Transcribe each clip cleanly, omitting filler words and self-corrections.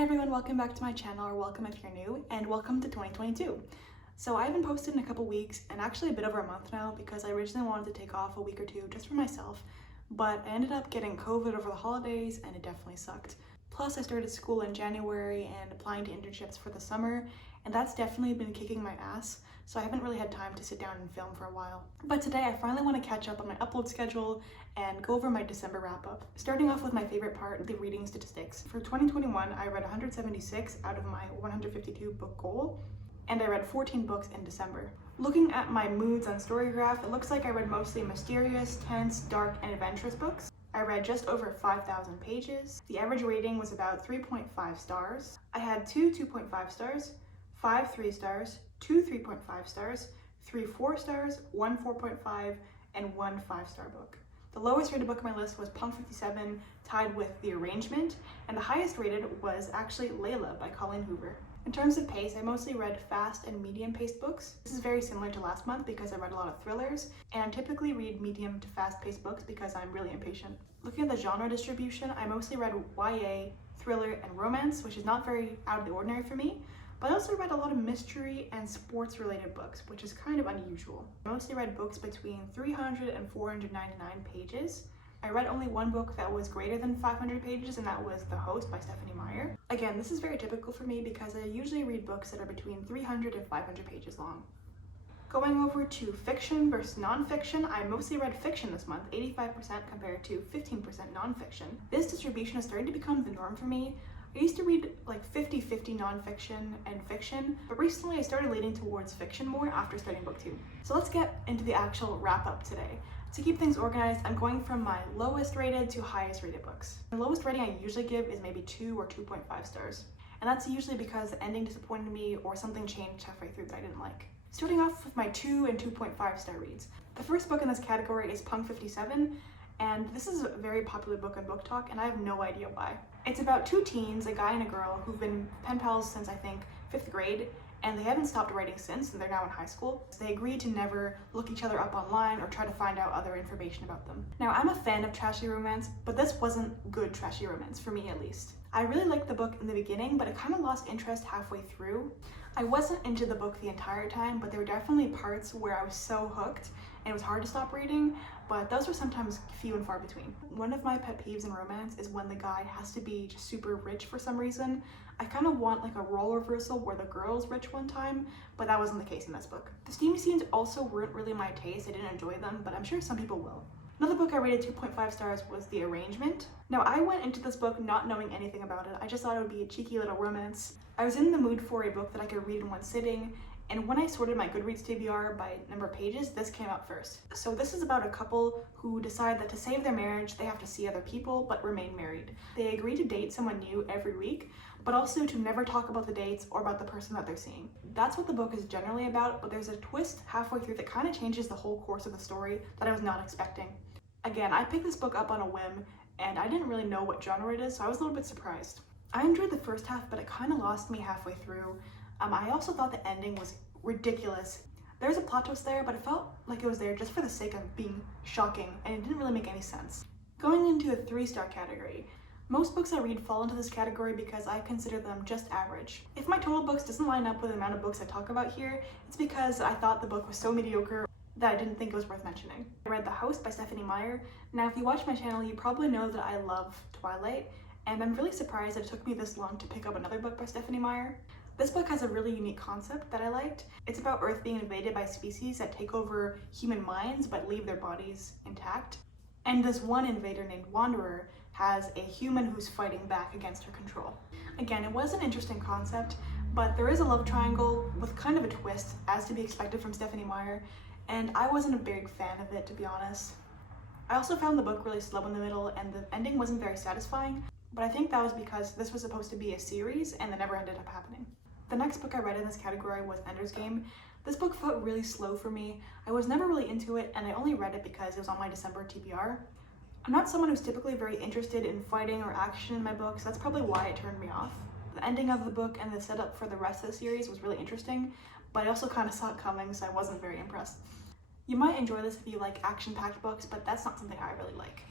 Hi everyone, welcome back to my channel, or welcome if you're new, and welcome to 2022. So I haven't posted in a couple weeks, and actually a bit over a month now, because I originally wanted to take off a week or two just for myself, but I ended up getting COVID over the holidays, and it definitely sucked. Plus I started school in January and applying to internships for the summer, and that's definitely been kicking my ass, so I haven't really had time to sit down and film for a while. But today I finally want to catch up on my upload schedule and go over my December wrap-up. Starting off with my favorite part, the reading statistics. For 2021, I read 176 out of my 152 book goal, and I read 14 books in December. Looking at my moods on Storygraph, it looks like I read mostly mysterious, tense, dark, and adventurous books. I read just over 5,000 pages. The average rating was about 3.5 stars. I had 2 2.5 stars, 5 3 stars, 2 3.5 stars, 3 4 stars, 1 4.5, and 1 5-star book. The lowest rated book on my list was Punk 57, tied with The Arrangement, and the highest rated was actually Layla by Colleen Hoover. In terms of pace, I mostly read fast and medium-paced books. This is very similar to last month because I read a lot of thrillers, and I typically read medium to fast-paced books because I'm really impatient. Looking at the genre distribution, I mostly read YA, thriller, and romance, which is not very out of the ordinary for me, but I also read a lot of mystery and sports-related books, which is kind of unusual. I mostly read books between 300 and 499 pages. I read only one book that was greater than 500 pages, and that was The Host by Stephanie Meyer. Again, this is very typical for me because I usually read books that are between 300 and 500 pages long. Going over to fiction versus nonfiction, I mostly read fiction this month, 85% compared to 15% nonfiction. This distribution is starting to become the norm for me. I used to read like 50-50 nonfiction and fiction, but recently I started leaning towards fiction more after starting book 2. So let's get into the actual wrap-up today. To keep things organized, I'm going from my lowest rated to highest rated books. The lowest rating I usually give is maybe 2 or 2.5 stars. And that's usually because the ending disappointed me or something changed halfway through that I didn't like. Starting off with my 2 and 2.5 star reads. The first book in this category is Punk 57, and this is a very popular book on Book Talk, and I have no idea why. It's about 2 teens, a guy and a girl, who've been pen pals since I think 5th grade, and they haven't stopped writing since, and they're now in high school. So they agreed to never look each other up online or try to find out other information about them. Now, I'm a fan of trashy romance, but this wasn't good trashy romance, for me at least. I really liked the book in the beginning, but I kind of lost interest halfway through. I wasn't into the book the entire time, but there were definitely parts where I was so hooked, and it was hard to stop reading, but those were sometimes few and far between. One of my pet peeves in romance is when the guy has to be just super rich for some reason. I kind of want like a role reversal where the girl's rich one time, but that wasn't the case in this book. The steamy scenes also weren't really my taste. I didn't enjoy them, but I'm sure some people will. Another book I rated 2.5 stars was The Arrangement. Now, I went into this book not knowing anything about it. I just thought it would be a cheeky little romance. I was in the mood for a book that I could read in one sitting, and when I sorted my Goodreads TBR by number of pages, this came up first. So this is about a couple who decide that to save their marriage, they have to see other people but remain married. They agree to date someone new every week, but also to never talk about the dates or about the person that they're seeing. That's what the book is generally about, but there's a twist halfway through that kind of changes the whole course of the story that I was not expecting. Again, I picked this book up on a whim, and I didn't really know what genre it is, so I was a little bit surprised. I enjoyed the first half, but it kind of lost me halfway through. I also thought the ending was ridiculous. There's a plot twist there, but it felt like it was there just for the sake of being shocking, and it didn't really make any sense. Going into a 3-star category. Most books I read fall into this category because I consider them just average. If my total books doesn't line up with the amount of books I talk about here, it's because I thought the book was so mediocre that I didn't think it was worth mentioning. I read The Host by Stephanie Meyer. Now, if you watch my channel, you probably know that I love Twilight, and I'm really surprised that it took me this long to pick up another book by Stephanie Meyer. This book has a really unique concept that I liked. It's about Earth being invaded by species that take over human minds but leave their bodies intact. And this one invader named Wanderer has a human who's fighting back against her control. Again, it was an interesting concept, but there is a love triangle with kind of a twist, as to be expected from Stephanie Meyer, and I wasn't a big fan of it, to be honest. I also found the book really slow in the middle, and the ending wasn't very satisfying, but I think that was because this was supposed to be a series and it never ended up happening. The next book I read in this category was Ender's Game. This book felt really slow for me. I was never really into it, and I only read it because it was on my December TBR. I'm not someone who's typically very interested in fighting or action in my books, so that's probably why it turned me off. The ending of the book and the setup for the rest of the series was really interesting, but I also kind of saw it coming, so I wasn't very impressed. You might enjoy this if you like action-packed books, but that's not something I really like.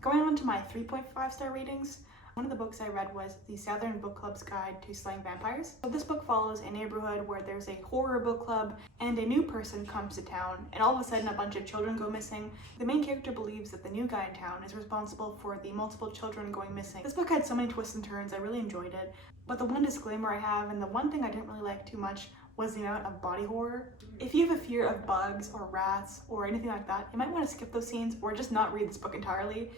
Going on to my 3.5 star ratings, One of the books I read was the Southern Book Club's Guide to Slaying Vampires. So this book follows a neighborhood where there's a horror book club and a new person comes to town, and all of a sudden a bunch of children go missing. The main character believes that the new guy in town is responsible for the multiple children going missing. This book had so many twists and turns, I really enjoyed it. But the one disclaimer I have, and the one thing I didn't really like too much, was the amount of body horror. If you have a fear of bugs or rats or anything like that, you might want to skip those scenes or just not read this book entirely.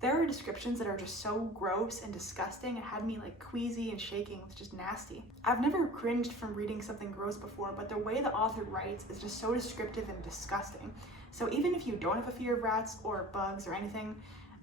There are descriptions that are just so gross and disgusting. It had me like queasy and shaking. It's just nasty. I've never cringed from reading something gross before, but the way the author writes is just so descriptive and disgusting. So even if you don't have a fear of rats or bugs or anything,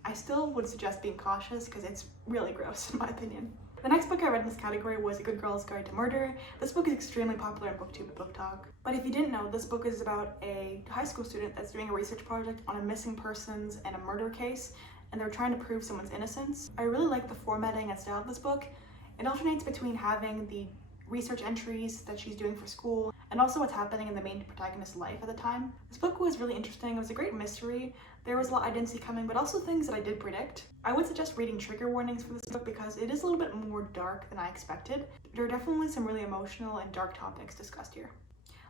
I still would suggest being cautious because it's really gross in my opinion. The next book I read in this category was A Good Girl's Guide to Murder. This book is extremely popular in BookTube and Book Talk. But if you didn't know, this book is about a high school student that's doing a research project on a missing persons and a murder case, and they're trying to prove someone's innocence. I really like the formatting and style of this book. It alternates between having the research entries that she's doing for school and also what's happening in the main protagonist's life at the time. This book was really interesting. It was a great mystery. There was a lot I didn't see coming, but also things that I did predict. I would suggest reading trigger warnings for this book because it is a little bit more dark than I expected. There are definitely some really emotional and dark topics discussed here.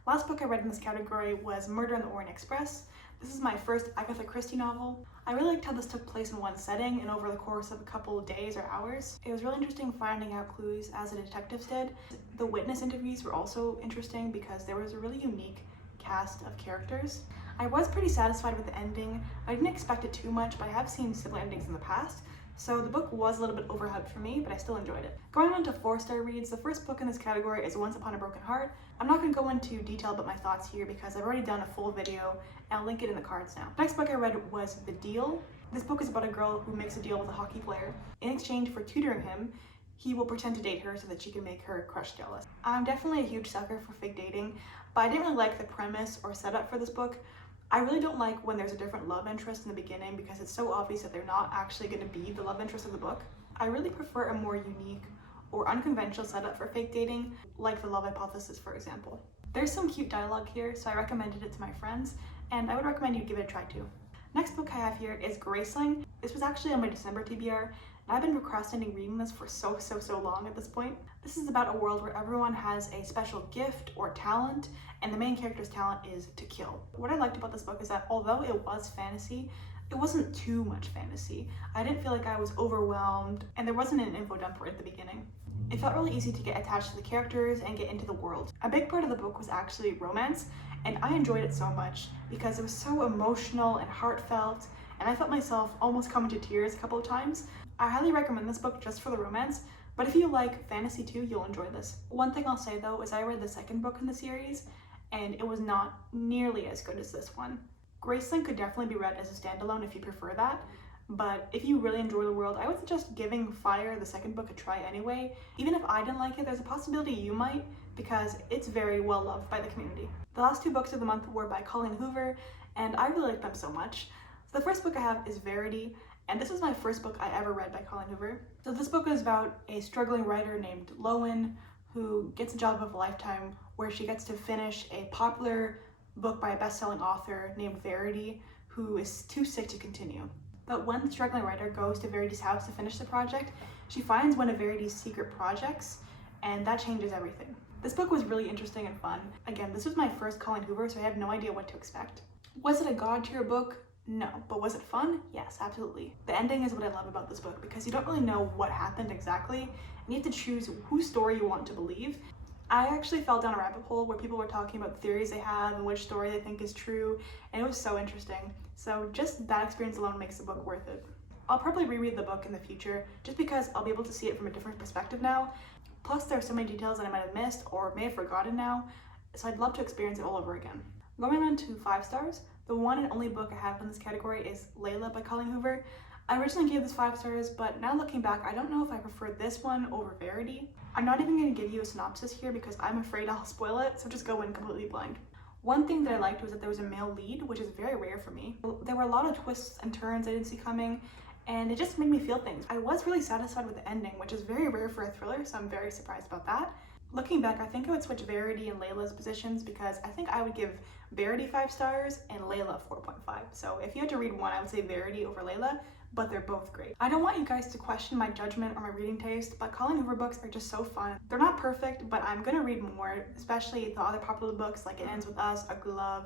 Last book I read in this category was Murder on the Orient Express. This is my first Agatha Christie novel. I really liked how this took place in one setting and over the course of a couple of days or hours. It was really interesting finding out clues as the detectives did. The witness interviews were also interesting because there was a really unique cast of characters. I was pretty satisfied with the ending. I didn't expect it too much, but I have seen similar endings in the past, so the book was a little bit overhyped for me, but I still enjoyed it. Going on to 4-star reads, the first book in this category is Once Upon a Broken Heart. I'm not going to go into detail about my thoughts here because I've already done a full video, and I'll link it in the cards now. The next book I read was The Deal. This book is about a girl who makes a deal with a hockey player. In exchange for tutoring him, he will pretend to date her so that she can make her crush jealous. I'm definitely a huge sucker for fake dating, but I didn't really like the premise or setup for this book. I really don't like when there's a different love interest in the beginning because it's so obvious that they're not actually going to be the love interest of the book. I really prefer a more unique or unconventional setup for fake dating, like the love hypothesis, for example. There's some cute dialogue here, so I recommended it to my friends, and I would recommend you give it a try too. Next book I have here is Graceling. This was actually on my December TBR, and I've been procrastinating reading this for so long at this point. This is about a world where everyone has a special gift or talent, and the main character's talent is to kill. What I liked about this book is that although it was fantasy, it wasn't too much fantasy. I didn't feel like I was overwhelmed, and there wasn't an info dump right at the beginning. It felt really easy to get attached to the characters and get into the world. A big part of the book was actually romance, and I enjoyed it so much because it was so emotional and heartfelt, and I felt myself almost come to tears a couple of times. I highly recommend this book just for the romance, but if you like fantasy too, you'll enjoy this. One thing I'll say though is I read the second book in the series, and it was not nearly as good as this one. Graceling could definitely be read as a standalone if you prefer that, but if you really enjoy the world, I would suggest giving Fire, the second book, a try anyway. Even if I didn't like it, there's a possibility you might, because it's very well loved by the community. The last 2 books of the month were by Colleen Hoover, and I really like them so much. So the first book I have is Verity, and this was my first book I ever read by Colleen Hoover. So this book is about a struggling writer named Lowen who gets a job of a lifetime where she gets to finish a popular book by a best-selling author named Verity who is too sick to continue. But when the struggling writer goes to Verity's house to finish the project, she finds one of Verity's secret projects, and that changes everything. This book was really interesting and fun. Again, this was my first Colleen Hoover, so I had no idea what to expect. Was it a god-tier book? No. But was it fun? Yes, absolutely. The ending is what I love about this book because you don't really know what happened exactly, and you have to choose whose story you want to believe. I actually fell down a rabbit hole where people were talking about the theories they have and which story they think is true, and it was so interesting. So just that experience alone makes the book worth it. I'll probably reread the book in the future just because I'll be able to see it from a different perspective now. Plus there are so many details that I might have missed or may have forgotten now, so I'd love to experience it all over again. Going on to 5 stars, the one and only book I have in this category is Layla by Colleen Hoover. I originally gave this 5 stars, but now looking back, I don't know if I prefer this one over Verity. I'm not even going to give you a synopsis here because I'm afraid I'll spoil it, so just go in completely blind. One thing that I liked was that there was a male lead, which is very rare for me. There were a lot of twists and turns I didn't see coming, and it just made me feel things. I was really satisfied with the ending, which is very rare for a thriller, so I'm very surprised about that. Looking back, I think I would switch Verity and Layla's positions because I think I would give Verity 5 stars, and Layla 4.5. So if you had to read one, I would say Verity over Layla, but they're both great. I don't want you guys to question my judgment or my reading taste, but Colleen Hoover books are just so fun. They're not perfect, but I'm gonna read more, especially the other popular books like It Ends With Us, Ugly Love.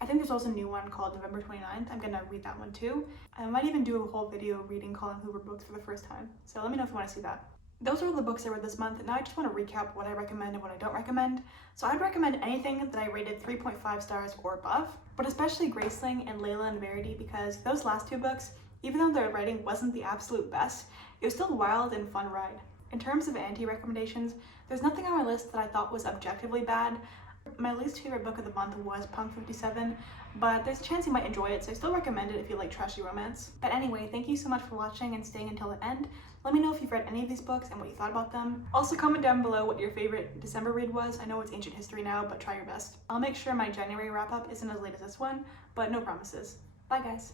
I think there's also a new one called November 29th. I'm gonna read that one too. I might even do a whole video reading Colleen Hoover books for the first time. So let me know if you wanna see that. Those are all the books I read this month, and now I just want to recap what I recommend and what I don't recommend. So I'd recommend anything that I rated 3.5 stars or above, but especially Graceling and Layla and Verity, because those last two books, even though their writing wasn't the absolute best, it was still a wild and fun ride. In terms of anti-recommendations, there's nothing on my list that I thought was objectively bad. My least favorite book of the month was Punk 57, but there's a chance you might enjoy it, so I still recommend it if you like trashy romance. But anyway, thank you so much for watching and staying until the end. Let me know if you've read any of these books and what you thought about them. Also comment down below what your favorite December read was. I know it's ancient history now, but try your best. I'll make sure my January wrap-up isn't as late as this one, but no promises. Bye guys!